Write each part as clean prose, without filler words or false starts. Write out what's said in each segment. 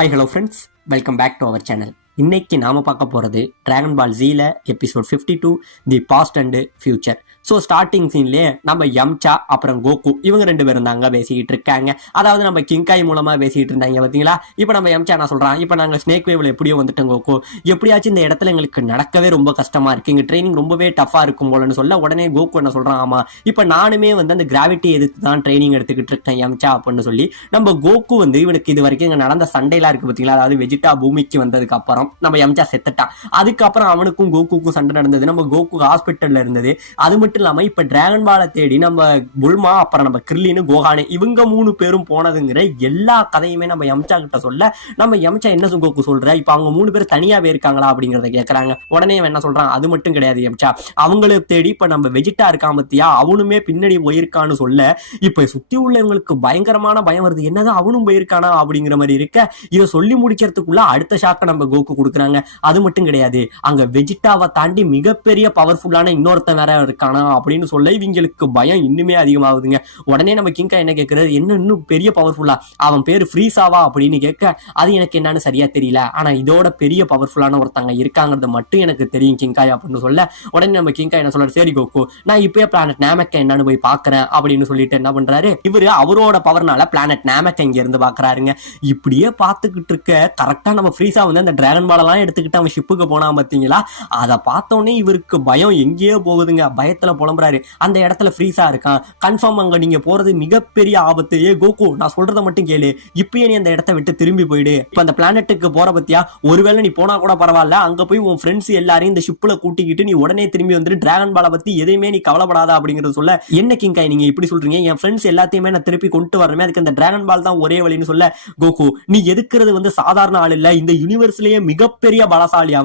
Hi hello friends, welcome back to our channel. இன்னைக்கு நாம பார்க்க போகிறது டிராகன் பால் ஜீல episode 52 the past and future. So starting சீன்லேயே நம்ம யம்சா அப்புறம் கோகு இவங்க ரெண்டு பேரும் தாங்க பேசிக்கிட்டு இருக்காங்க. அதாவது நம்ம கிங்காய் மூலமாக பேசிக்கிட்டு இருந்தாங்க பார்த்தீங்களா. இப்போ நம்ம யம்சா என்ன சொல்கிறான், இப்போ நாங்கள் ஸ்னேக் வேவில் எப்படியோ வந்துட்டோம் கோகு, எப்படியாச்சும் இந்த இடத்துல எங்களுக்கு நடக்கவே ரொம்ப கஷ்டமாக இருக்குது, இங்கே ட்ரைனிங் ரொம்பவே டஃப்பாக இருக்கும் போலன்னு சொல்ல உடனே கோகு என்ன சொல்கிறான், ஆமாம் இப்போ நானுமே வந்து அந்த கிராவிட்டி எதிர்த்து தான் ட்ரைனிங் எடுத்துக்கிட்டு இருக்கேன் யம்சா அப்படின்னு சொல்லி நம்ம கோகு வந்து இவனுக்கு இது வரைக்கும் இங்கே நடந்த சண்டையெல்லாம் இருக்குது பார்த்தீங்களா. அதாவது வெஜிடா பூமிக்கு வந்ததுக்கு அப்புறம் நம்ம யம்சா செத்துட்டான். அதுக்கப்புறம் அவனுக்கும் கோகுக்கும் சண்டை நடந்தது, நம்ம கோகு ஹாஸ்பிட்டல்ல இருந்தது. அது மட்டும் இல்லாம இப்ப டிராகன் பாலை தேடி நம்ம புல்மா அப்புறம் நம்ம கிர்லின்னு கோகானே இவங்க 3 பேரும் போனதுங்கிற எல்லா கதையுமே நம்ம யம்சா கிட்ட சொல்ல நம்ம யம்சா என்ன கோகு சொல்ற, இப்ப அவங்க 3 பேர் தனியாவே இருக்காங்களா அப்படிங்கறத கேட்கறாங்க. உடனே என்ன சொல்றான், அது மட்டும் கிடையாது யம்சா, அவங்களை தேடி இப்ப நம்ம வெஜிடா இருக்கா பத்தியா அவனுமே பின்னாடி போயிருக்கான்னு சொல்ல இப்ப சுத்தி உள்ளவங்களுக்கு பயங்கரமான பயம் வருது, என்னதான் அவனும் போயிருக்கானா அப்படிங்கிற மாதிரி இருக்க. இதை சொல்லி முடிக்கிறதுக்குள்ள அடுத்த ஷாக்க நம்ம கோகு கொடுக்குறாங்க. அது மட்டும் கிடையாது, அங்க வெஜிடாவை தாண்டி மிகப்பெரிய பவர்ஃபுல்லான இன்னொருத்தன் வேற இருக்கானா அப்படின்னு சொல்ல இவங்களுக்கு பயம் இன்னுமே அதிகமாகுதுங்க. உடனே நம்ம கிங்கா என்ன கேட்கறது, என்ன இன்னும் பெரிய பவர்ஃபுல்லா, அவன் பேரு ஃப்ரீசாவா அப்படின்னு கேட்க அது எனக்கு என்னன்னு சரியா தெரியல, ஆனா இதோட பெரிய பவர்ஃபுல்லான ஒருத்தங்க இருக்காங்கிறது மட்டும் எனக்கு தெரியும் கிங்காய் அப்படின்னு சொல்ல உடனே நம்ம கிங்கா என்ன சொல்றாரு, சரி கோகு நான் இப்பயே பிளானட் நாமெக்க என்னன்னு போய் பாக்குறேன் அப்படின்னு சொல்லிட்டு என்ன பண்றாரு, இவரு அவரோட பவர்னால பிளானட் நாமெக்க இங்க இருந்து பாக்குறாருங்க. இப்படியே பாத்துக்கிட்டு இருக்க கரெக்டா நம்ம ஃப்ரீசா வந்து அந்த டிராகன் பாலெல்லாம் எடுத்துக்கிட்டு அவன் ஷிப்புக்கு போனா பாத்தீங்களா. அதை பார்த்தோன்னே இவருக்கு பயம் எங்கேயோ போகுதுங்க. பயத்துல புலம்புறாரு, அந்த இடத்துல ஃப்ரீஸா இருக்கான், கன்ஃபார்ம் அங்க நீங்க போறது மிகப்பெரிய ஆபத்து. ஏ கோகு நான் சொல்றதை மட்டும் கேளு, இப்பயே நீ அந்த இடத்த விட்டு திரும்பி போயிடு. இப்ப அந்த பிளானட்டுக்கு போற பத்தியா ஒருவேளை நீ போனா கூட பரவாயில்ல, அங்க போய் உன் ஃப்ரெண்ட்ஸ் எல்லாரையும் இந்த ஷிப்ல கூட்டிக்கிட்டு நீ உடனே திரும்பி வந்துட்டு டிராகன் பாலை பத்தி எதையுமே நீ கவலைப்படாத அப்படிங்கறது சொல்ல, என்ன கிங்காய் நீங்க இப்படி சொல்றீங்க, என் ஃப்ரெண்ட்ஸ் எல்லாத்தையுமே நான் திருப்பி கொண்டு வரணுமே, அதுக்கு அந்த டிராகன் பால் தான் ஒரே வழின்னு சொல்ல, கோகு நீ எதுக்குறது வந்து சாதாரண ஆள் இல்ல, இந்த யூனிவர்ஸ்லயே மிகப்பெரிய பலசாலி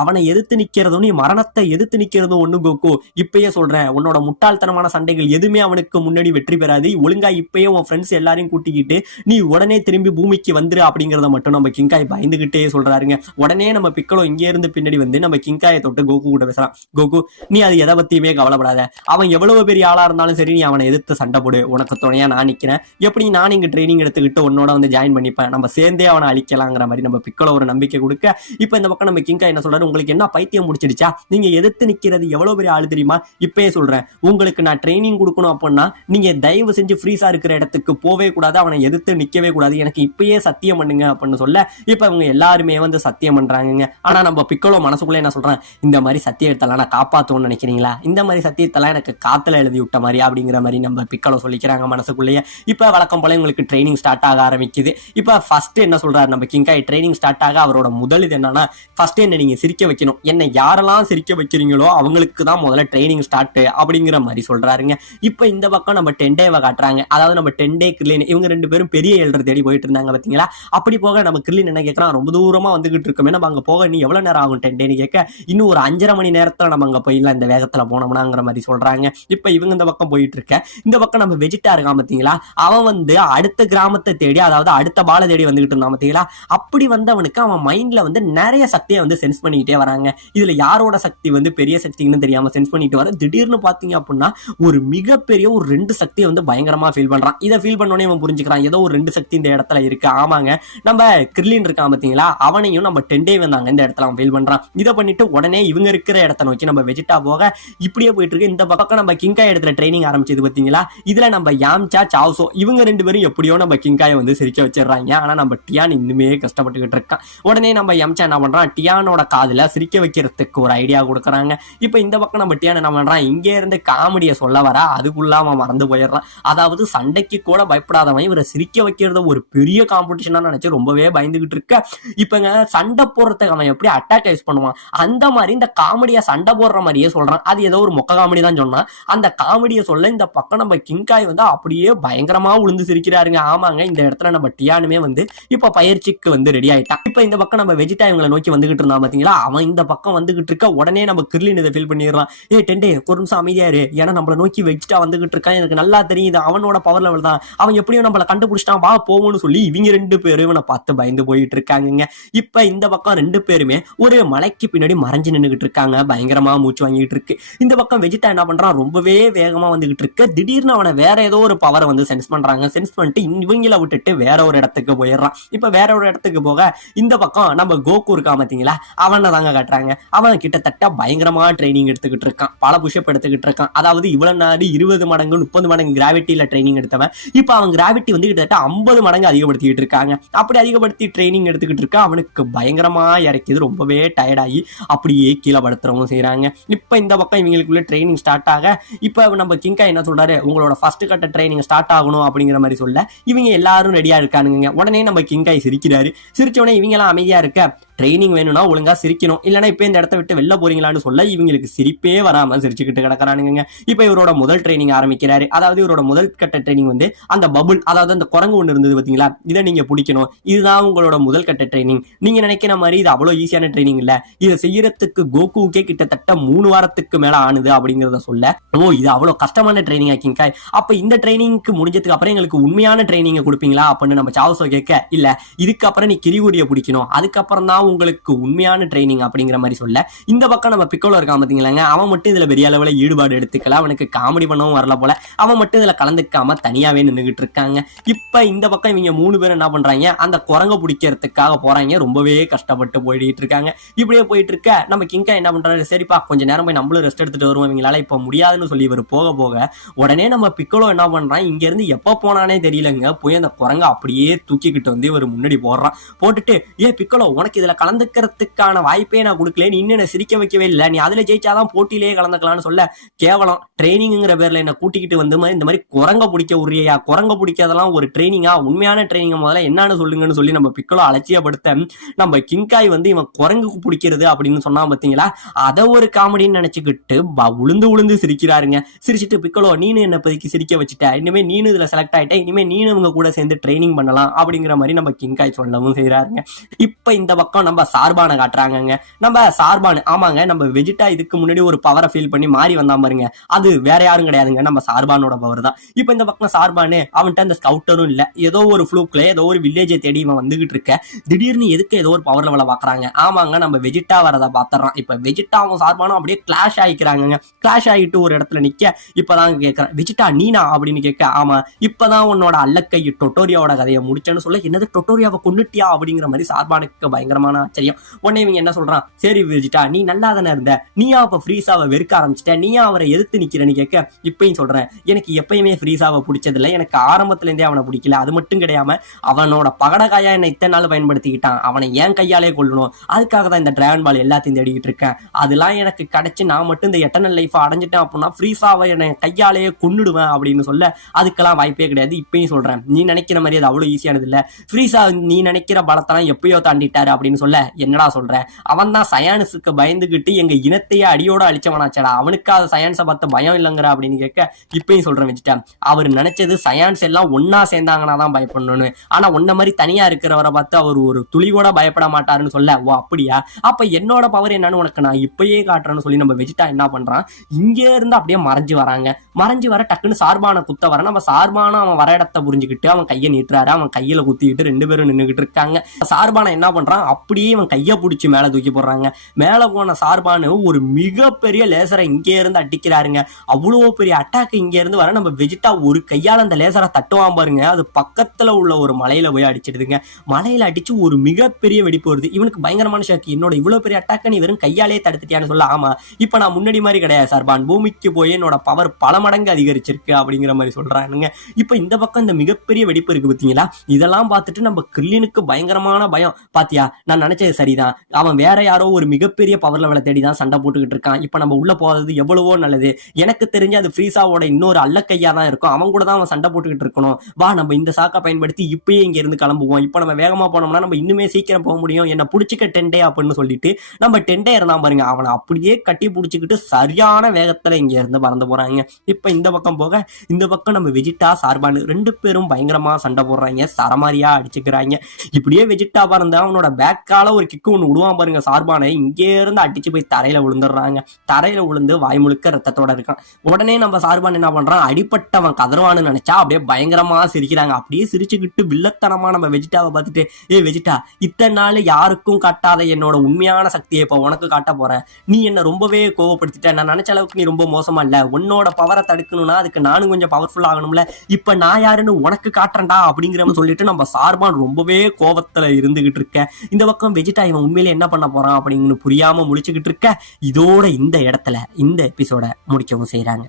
அவனை எதிர்த்து நிக்கிறதும் நீ மரணத்தை எதிர்த்து நிக்கிறதும் ஒண்ணு கோகு. இப்பயே சொல்றேன், உன்னோட முட்டாள்தனமான சண்டைகள் எதுவுமே அவனுக்கு முன்னாடி வெற்றி பெறாது. ஒழுங்கா இப்பயே உன் ஃப்ரெண்ட்ஸ் எல்லாரையும் கூட்டிக்கிட்டு நீ உடனே திரும்பி பூமிக்கு வந்துரு அப்படிங்கறத மட்டும் நம்ம கிங்காய் பயந்துகிட்டே சொல்றாருங்க. உடனே நம்ம பிக்கலோ இங்கே இருந்து பின்னாடி வந்து நம்ம கிங்காயை தொட்டு கோகு கூட பேசலாம். கோகு நீ அது எதை பத்தியுமே கவலைப்படாத, அவன் எவ்வளவு பெரிய ஆளா இருந்தாலும் சரி நீ அவனை எதிர்த்து சண்டை போடு, உனக்கு துணையா நான் நிக்கிறேன், எப்படி நான் இங்க ட்ரைனிங் எடுத்துக்கிட்டு உன்னோட வந்து ஜாயின் பண்ணிப்பேன், நம்ம சேர்ந்தே அவனை அழிக்கலாங்கிற மாதிரி நம்ம பிக்கலோ ஒரு நம்பிக்கை கொடுக்க இப்ப இந்த பக்கம் நம்ம கிங்கா என்ன சொல்றாரு, உங்களுக்கு என்ன பைத்தியம் முடிச்சிடுச்சா, நீங்க எதிர்த்து நிக்கிறது எவ்வளவு பெரிய ஆளு தெரியுமா, இப்பயே சொல்றேன் உங்களுக்கு நான் ட்ரைனிங் கொடுக்கணும் அப்படின்னா நீங்க தயவு செஞ்சு ஃப்ரீஸா இருக்கிற இடத்துக்கு போவே கூடாது, அவனை எதிர்த்து நிக்கவே கூடாது, எனக்கு இப்பயே சத்தியம் பண்ணுங்க அப்படின்னு சொல்ல இப்ப அவங்க எல்லாருமே வந்து சத்தியம் பண்றாங்க. ஆனா நம்ம பிக்கலோ மனசுக்குள்ள என்ன சொல்றேன், இந்த மாதிரி சத்தியத்தெல்லாம் நான் காப்பாத்தணும்னு நினைக்கிறீங்களா, இந்த மாதிரி சத்தியத்தெல்லாம் எனக்கு காத்துல எழுதி விட்ட மாதிரி அப்படிங்கிற மாதிரி நம்ம பிக்கலோ சொல்லிக்கிறாங்க மனசுக்குள்ளேயே. இப்ப வழக்கம் போல உங்களுக்கு ட்ரைனிங் ஸ்டார்ட் ஆக ஆரம்பிக்குது. இப்ப ஃபர்ஸ்ட் என்ன சொல்றாரு நம்ம கிங்காய், ட்ரைனிங் ஸ்டார்ட் ஆக அவரோட முதல் இது என்னன்னா, ஃபர்ஸ்ட் என்ன நீங்க சிரிக்க வைக்கணும், என்ன யாரெல்லாம் சிரிக்க வைக்கிறீங்களோ அவங்களுக்கு தான் முதல்ல ட்ரைனிங் ஸ்டார்ட் அப்படிங்கிற மாதிரி சொல்றாருங்க. இப்ப இந்த பக்கம் நம்ம 10 டேவை காட்டுறாங்க. அதாவது நம்ம 10 டே கிர்லின் இவங்க 2 பேரும் பெரிய எல்டர் தேடி போயிட்டு இருந்தாங்க பாத்தீங்களா. அப்படி போக நம்ம கிர்லின் என்ன கேட்கறான், ரொம்ப தூரமா வந்துகிட்டு இருக்கோமே, நம்ம அங்க போக நீ எவ்வளவு நேரம் ஆகும் 10 டேன்னு கேட்க, இன்னும் ஒரு 5.5 மணி நேரத்துல நம்ம அங்க போயிடலாம் இந்த வேகத்துல போனோம்னாங்கிற மாதிரி சொல்றாங்க. இப்ப இவங்க இந்த பக்கம் போயிட்டு இருக்க, இந்த பக்கம் நம்ம வெஜிடா இருக்கான் பாத்தீங்களா, அவன் வந்து அடுத்த கிராமத்தை தேடி அதாவது அடுத்த பாலை தேடி வந்துகிட்டு இருந்தான் பாத்தீங்களா. அப்படி வந்தவனுக்கு அவன் மைண்ட்ல வந்து நிறைய சக்தியை வந்து சென்ஸ் பண்ணிக்கிட்டே வராங்க. இதுல யாரோட சக்தி வந்து பெரிய சக்தின்னு தெரியாம சென்ஸ் பண்ணிட்டு வர, திடீர்னு பாத்தீங்க அப்படின்னா ஒரு மிகப்பெரிய ஒரு 2 சக்தியை வந்து பயங்கரமா ஃபீல் பண்றான். இதை ஃபீல் பண்ணோடனே அவன் புரிஞ்சுக்கிறான், ஏதோ ஒரு 2 சக்தி இந்த இடத்துல இருக்கு. ஆமாங்க, நம்ம கிர்லின் இருக்கான் பாத்தீங்களா, அவனையும் நம்ம 10 டே வந்தாங்க இந்த இடத்துல அவன் ஃபீல் பண்றான். இதை பண்ணிட்டு உடனே இவங்க இருக்கிற இடத்த நோக்கி நம்ம வெஜிடா போக இப்படியே போயிட்டு இருக்கு. இந்த பக்கம் நம்ம கிங்காய் இடத்துல ட்ரைனிங் ஆரம்பிச்சது பாத்தீங்களா, இதுல நம்ம யாம்சா சாவ்சோ இவங்க 2 பேரும் எப்படியோ நம்ம கிங்காயை வந்து சிரிக்க வச்சிடறாங்க. ஆனா நம்ம டியான் இன்னுமே கஷ்டப்பட்டுக்கிட்டு இருக்கான். உடனே நம்ம யம்சா என்ன பண்றான், டியானோட காதுல சிரிக்க வைக்கிறதுக்கு ஒரு ஐடியா கொடுக்குறாங்க. இப்ப இந்த பக்கம் நம்ம டியான் என்ன பண்றான், இங்க இருந்து காமெடியை சொல்ல வர அதுக்குள்ள அவன் மறந்து போயிடுறான். அதாவது சண்டைக்கு கூட பயப்படாதவன் இவரை சிரிக்க வைக்கிறத ஒரு பெரிய காம்படிஷனா நினைச்சு ரொம்பவே பயந்துகிட்டு இருக்க. இப்பங்க சண்டை போடுறதுக்கு அவன் எப்படி அட்டாக் யூஸ் பண்ணுவான், அந்த மாதிரி இந்த காமெடியா சண்டை போடுற மாதிரியே சொல்றான். அது ஏதோ ஒரு மொக்க காமெடி தான் சொன்னான். அந்த காமெடியை சொல்ல இந்த பக்கம் நம்ம கிங்காய் வந்து அப்படியே பயங்கரமா உளுந்து சிரிக்கிறாருங்க. ஆமாங்க, இந்த இடத்துல நம்ம டியானுமே வந்து இப்ப பயிற்சிக்கு வந்து ரெடி ஆயிட்டான். இப்ப இந்த பக்கம் நம்ம வெஜிடா இவங்களை நோக்கி வந்துகிட்டு இருந்தான் பாத்தீங்களா, அவன் இந்த பக்கம் வந்துகிட்டு இருக்க. உடனே நம்ம கிர்லின் இதை ஃபீல் பண்ணிடுறான், ஏ 10 டே ஒரு நிமிஷம் அமைதியாரு, ஏன்னா நம்மள நோக்கி வெஜிட்டா வந்துகிட்டு இருக்கான், எனக்கு நல்லா தெரியுது அவனோட பவர் லெவல் தான், அவன் எப்படியும் நம்மள கண்டுபிடிச்சிட்டான், வா போவோம்னு சொல்லி இவங்க 2 பேரும் இவனை பார்த்து பயந்து போயிட்டு இருக்காங்க. இப்ப இந்த பக்கம் 2 பேருமே ஒரு மலைக்கு பின்னாடி மறைஞ்சு நின்றுகிட்டு இருக்காங்க, பயங்கரமா மூச்சு வாங்கிட்டு இருக்கு. இந்த பக்கம் வெஜிட்டா என்ன பண்றான், ரொம்பவே வேகமா வந்துகிட்டு இருக்கு. திடீர்னு அவனை வேற ஏதோ ஒரு பவரை வந்து சென்ஸ் பண்றாங்க. சென்ஸ் பண்ணிட்டு இவங்கள விட்டுட்டு வேற ஒரு இடத்துக்கு போயிடுறான். இப்ப வேற ஒரு இடத்துக்கு போக இந்த பக்கம் நம்ம கோகு இருக்கா பாத்தீங்களா, அவனை தாங்க காட்டுறாங்க. அவன் கிட்டத்தட்ட பயங்கரமா ட்ரைனிங் எடுத்துக்கிட்டு இருக்கான், பல புஷ்அப் எடுத்துக்கிட்டு இருக்கான். அதாவது இவ்வளவு நாடு 20 மடங்கு 30 மடங்கு கிராவிட்டியில ட்ரைனிங் எடுத்தவன் இப்ப அவன் கிராவிட்டி வந்து கிட்டத்தட்ட 50 மடங்கு அதிகப்படுத்திக்கிட்டு இருக்காங்க. அப்படி அதிகப்படுத்தி ட்ரைனிங் எடுத்துக்கிட்டு இருக்கான். அவனுக்கு பயங்கரமா இறக்கிது, ரொம்பவே டயர்டாகி அப்படியே கீழே படுத்துறவங்க செய்யறாங்க. இப்ப இந்த பக்கம் இவங்களுக்குள்ள ட்ரைனிங் ஸ்டார்ட் ஆக இப்ப நம்ம கிங்கா என்ன சொல்றாரு, உங்களோட ஃபர்ஸ்ட் கட்ட ட்ரைனிங் ஸ்டார்ட் ஆகணும் அப்படிங்கிற மாதிரி சொல்ல இவங்க எல்லாரும் ரெடியா இருக்கானுங்க. உடனே நம்ம கிங்காய் சிரிக்கிறாரு. சிரிச்ச உடனே இவங்க எல்லாம் அமைதியா இருக்க, ட்ரைனிங் வேணும்னா ஒழுங்கா சிரிக்கணும், இல்லைன்னா இப்ப இந்த இடத்த விட்டு வெளில போறீங்களான்னு சொல்ல இவங்களுக்கு சிரிப்பே வராம சிரிச்சுக்கிட்டு கிடக்குறானுங்க. இப்ப இவரோட முதல் ட்ரைனிங் ஆரம்பிக்கிறாரு. அதாவது இவரோட முதல் கட்ட ட்ரைனிங் வந்து அந்த பபுள், அதாவது அந்த குரங்கு ஒண்ணு இருந்தது பாத்தீங்களா, இதை நீங்க பிடிக்கணும், இதுதான் உங்களோட முதல் கட்ட ட்ரைனிங். நீங்க நினைக்கிற மாதிரி இது அவ்வளவு ஈஸியான ட்ரைனிங் இல்ல, இதை செய்யறதுக்கு கோகுக்கே கிட்டத்தட்ட 3 வாரத்துக்கு மேல ஆனுது அப்படிங்கறத சொல்ல, ஓ இது அவ்வளவு கஷ்டமான ட்ரைனிங் ஆக்கிங்க, அப்ப இந்த ட்ரைனிங்க்கு முடிஞ்சதுக்கு அப்புறம் எங்களுக்கு உண்மையான ட்ரைனிங் கொடுப்பீங்களா அப்படின்னு நம்ம சாவசோ கேட்க, இல்ல இதுக்கப்புறம் நீ கிரிகுடியை பிடிக்கணும், அதுக்கப்புறம் தான் உங்களுக்கு உண்மையான ட்ரைனிங் அப்படிங்கிற மாதிரி சொல்ல, இந்த பக்கம் நம்ம பிக்கோலோ இருக்கான் பாத்தீங்களாங்க, அவன் மட்டும் இதுல பெரிய அளவுல ஈடுபாடு எடுத்துக்கல, அவனுக்கு காமெடி பண்ணவும் வரல போல, அவன் மட்டும் இதுல கலந்துக்காம தனியாவே நின்றுகிட்டு இருக்காங்க. இப்ப இந்த பக்கம் இவங்க 3 பேரும் என்ன பண்றாங்க, அந்த குரங்க பிடிக்கிறதுக்காக போறாங்க, ரொம்பவே கஷ்டப்பட்டு போயிட்டு இருக்காங்க. இப்படியே போயிட்டு இருக்க நம்ம கிங்கா என்ன பண்றாரு, சரிப்பா கொஞ்ச நேரம் போய் நம்மளும் ரெஸ்ட் எடுத்துட்டு வருவோம், இவங்களால இப்ப முடியாதுன்னு சொல்லி இவர் போக போக உடனே நம்ம பிக்கோலோ என்ன பண்றான், இங்க இருந்து எப்ப போனானே தெரியலங்க, போய் அந்த குரங்க அப்படியே தூக்கிக்கிட்டு வந்து இவர் முன்னாடி போடுறான். போட்டுட்டு, ஏ பிக்கோலோ உனக்கு இதுல கலந்துக்கிறதுக்கான வாய்ப்பே நான் கொடுக்கல, நீ இன்னும் சிரிக்க வைக்கவே இல்லை, நீ அதுல ஜெயிச்சாதான் போட்டியிலேயே கலந்துக்கலாம்னு சொல்ல, கேவலம் ட்ரைனிங்கிற பேர்ல என்ன கூட்டிக்கிட்டு வந்து இந்த மாதிரி குரங்க பிடிக்க உரியா, குரங்க பிடிக்கிறதெல்லாம் ஒரு ட்ரைனிங்கா, உண்மையான ட்ரைனிங் முதல்ல என்னன்னு சொல்லுங்கன்னு சொல்லி நம்ம பிக்கோலோ அலட்சியப்படுத்த, நம்ம கிங்காய் வந்து இவன் குரங்கு பிடிக்கிறது அப்படின்னு சொன்னா பாத்தீங்களா, அதை ஒரு காமெடின்னு நினைச்சுக்கிட்டு உளுந்து உளுந்து சிரிக்கிறாருங்க. சிரிச்சுட்டு, பிக்கோலோ நீனு என்ன பதிக்கு சிரிக்க வச்சுட்ட, இனிமே நீனு இதுல செலக்ட் ஆயிட்ட, இனிமே நீனு இவங்க கூட சேர்ந்து ட்ரைனிங் பண்ணலாம் அப்படிங்கிற மாதிரி நம்ம கிங்காய் சொல்லவும் செய்யறாருங்க. இப்ப இந்த பக்கம் நம்ம சார்பான காட்டுறாங்க. நம்ம சார்பான், ஆமாங்க நம்ம வெஜிட்டா இதுக்கு முன்னாடி ஒரு பவரை ஃபீல் பண்ணி மாறி வந்தா பாருங்க, அது வேற யாரும் கிடையாதுங்க, நம்ம சார்பானோட பவர் தான். இப்ப இந்த பக்கம் சார்பானு அவன்கிட்ட அந்த ஸ்கவுட்டரும் இல்ல, ஏதோ ஒரு ஃப்ளூக்ல ஏதோ ஒரு வில்லேஜை தேடி இவன் வந்துகிட்டு இருக்க, திடீர்னு எதுக்கு ஏதோ ஒரு பவர் லெவலை பாக்குறாங்க. ஆமாங்க நம்ம வெஜிட்டா வரதை பாத்துறான். இப்ப வெஜிட்டாவும் சார்பானும் அப்படியே கிளாஷ் ஆகிக்கிறாங்க. கிளாஷ் ஆகிட்டு ஒரு இடத்துல நிக்க, இப்பதான் கேட்கறேன், வெஜிட்டா நீனா அப்படின்னு கேட்க, ஆமா இப்பதான் உன்னோட அல்லக்கை டொட்டோரியாவோட கதையை முடிச்சேன்னு சொல்ல, என்னது டொட்டோரியாவை கொண்டுட்டியா அப்படிங்கிற மாதிரி சார்பானுக்கு பயங்கரமான ஆச்சரியம். உடனே இவங்க என்ன சொல்றான், சரி வெஜிட்டா நீ நல்லா தானே இருந்த, நீயா அப்ப ஃப்ரீஸாவை வெறுக்க ஆரம்பிச்சிட்ட, நீயா அவரை எதிர்த்து நிக்கிறேன்னு கேட்க, இப்பயும் சொல்றேன் எனக்கு எப்பயுமே ஃப்ரீஸாவை பிடிச்சதில்லை, எனக்கு ஆரம்பத்துல இருந்தே அவனை பிடிக்கல, அது மட்டும் கிடையாம அவனோட பகடகாயா என்ன இத்தனை நாள் பயன்படுத்திக்கிட்டான், அவனை ஏன் கையாலே கொள்ளணும், அதுக்காக தான் இந்த டிராகன் பால் எல்லாத்தையும் தேடிக்கிட்டு இருக்கேன், அதெல்லாம் எனக்கு கிடைச்சு நான் மட்டும் இந்த எட்டர்னல் லைஃப் அடைஞ்சிட்டேன் அப்படின்னா ஃப்ரீஸாவை என்னை கையாலேயே கொன்னுடுவேன் அப்படின்னு சொல்ல, அதுக்கெல்லாம் வாய்ப்பே கிடையாது. இப்பயும் சொல்றேன் நீ நினைக்கிற மாதிரி அது அவ்வளவு ஈஸியானது இல்ல, ஃப்ரீஸா நீ நினைக்கிற பலத்தெல்லாம் எப்பயோ தாண்டிட்டாரு அப்படின்னு சொல்ல, என்னடா சொல்ற, அவன் தான் சயான்ஸுக்கு பயந்துகிட்டு எங்க இனத்தையே அடியோட அழிச்சவனாச்சடா, அவனுக்காக சயான்ஸை பார்த்து பயம் இல்லைங்கிற அப்படின்னு கேட்க, இப்பயும் சொல்றேன் வச்சுட்டேன், அவர் நினைச்சது சயான்ஸ் எல்லாம் ஒன்னா சேர்ந்தாங்கன்னா தான் பயப்படணும்னு, ஆனா உன்ன மாதிரி தனியா இருக்கிறவரை பார்த்து அவர் ஒரு துளி கூட பயப்பட மாட்டாருன்னு சொல்ல, ஓ அப்படியா, அப்ப என்னோட பவர் என்னன்னு உனக்கு நான் இப்பயே காட்டுறேன்னு சொல்லி நம்ம வெஜிட்டா என்ன பண்றான், இங்க இருந்து அப்படியே மறைஞ்சு வராங்க. மறைஞ்சு வர டக்குன்னு சார்பான குத்த வர, நம்ம சார்பான அவன் வர இடத்த புரிஞ்சுக்கிட்டு அவன் கையை நீட்டுறாரு, அவன் கையில குத்திக்கிட்டு 2 பேரும் நின்றுகிட்டு இருக்காங்க. சார்பான என்ன பண்றான், அப்படியே இவன் கையை பிடிச்சி மேல தூக்கி போடுறாங்க. மேல போன சார்பானு ஒரு மிகப்பெரிய லேசரை இங்கே இருந்து அடிக்கிறாருங்க. அவ்வளவு பெரிய அட்டாக் இங்க இருந்து வர, நம்ம வெஜிட்டா ஒரு கையால அந்த லேசரை தட்டுவான் பாருங்க, அது பக்கத்துல உள்ள ஒரு மலையில போய் அடிச்சிடுதுங்க. மலையில அடிச்சு ஒரு மிகப்பெரிய வெடிப்பு வருது. இவனுக்கு பயங்கரமான ஷாக்கு, என்னோட இவ்வளவு பெரிய அட்டாக்க நீ வெறும் கையாலே தடுத்துட்டியான்னு சொல்ல, ஆமா இப்ப நான் முன்னாடி மாதிரி கிடையாது சார்பான், பூமிக்கு போய் என்னோட பவர் பல மடங்கு அதிகரிச்சிருக்கு அப்படிங்கிற மாதிரி சொல்றானுங்க. இப்ப இந்த பக்கம் இந்த மிகப்பெரிய வெடிப்பு இருக்கு பாத்தீங்களா, இதெல்லாம் பார்த்துட்டு நம்ம கிர்லினுக்கு பயங்கரமான பயம். பாத்தியா நான் நினைச்சது சரிதான், அவன் வேற யாரோ ஒரு மிகப்பெரிய பவர் லெவலை தேடிதான் சண்டை போட்டுக்கிட்டு இருக்கான், இப்ப நம்ம உள்ள போறது எவ்வளவோ நல்லது, எனக்கு தெரிஞ்சு அது ஃப்ரீஸாவோட இன்னொரு அல்லக்கையா தான் இருக்கும், அவன் கூட தான் அவன் சண்டை போட்டுக்கிட்டு இருக்கணும், வா நம்ம இந்த சாக்கை பயன்படுத்தி இப்பயே இங்க இருந்து கிளம்புவோம், இப்ப நம்ம வேகமா போனோம்னா நம்ம இன்னுமே சீக்கிரம் போக முடியும், என்ன புடிச்சுக்க டென்டே அப்படின்னு சொல்லிட்டு நம்ம டென்டே இருந்தான் பாருங்க, அவனை அப்படியே கட்டி பிடிச்சிக்கிட்டு சரியான வேகத்துல இங்க இருந்து பறந்து போறாங்க. இப்ப இந்த பக்கம் போக, இந்த பக்கம் நம்ம வெஜிட்டா சார்பானு 2 பேரும் பயங்கரமா சண்டை போடுறாங்க, சரமாரியா அடிச்சுக்கிறாங்க. இப்படியே வெஜிட்டா பறந்து அவனோட பேக் பேக்கால ஒரு கிக்கு ஒன்று விடுவான் பாருங்க சார்பான, இங்கே இருந்து அடிச்சு போய் தரையில விழுந்துடுறாங்க. தரையில விழுந்து வாய் முழுக்க ரத்தத்தோட இருக்கான். உடனே நம்ம சார்பான் என்ன பண்றான், அடிப்பட்டவன் கதறுவான்னு நினைச்சா அப்படியே பயங்கரமா சிரிக்கிறாங்க. அப்படியே சிரிச்சுக்கிட்டு வில்லத்தனமா நம்ம வெஜிடாவை பார்த்துட்டு, வெஜிடா இத்தனை நாள் யாருக்கும் காட்டாத என்னோட உண்மையான சக்தியை இப்ப உனக்கு காட்ட போறேன். நீ என்ன ரொம்பவே கோவப்படுத்திட்ட. நான் நினைச்ச அளவுக்கு நீ ரொம்ப மோசமா இல்ல. உன்னோட பவரை தடுக்கணும்னா அதுக்கு நானும் கொஞ்சம் பவர்ஃபுல் ஆகணும்ல. இப்ப நான் யாருன்னு உனக்கு காட்டுறேன்டா அப்படிங்கிற சொல்லிட்டு நம்ம சார்பான் ரொம்பவே கோவத்துல இருந்துகிட்டு இருக்க. இந்த பக்கம் வெஜிடா இவன் உண்மையில என்ன பண்ண போறான் அப்படின்னு புரியாம முழிச்சுக்கிட்டு இருக்க. இதோட இந்த இடத்துல இந்த எபிசோட முடிக்கவும் செய்யறாங்க.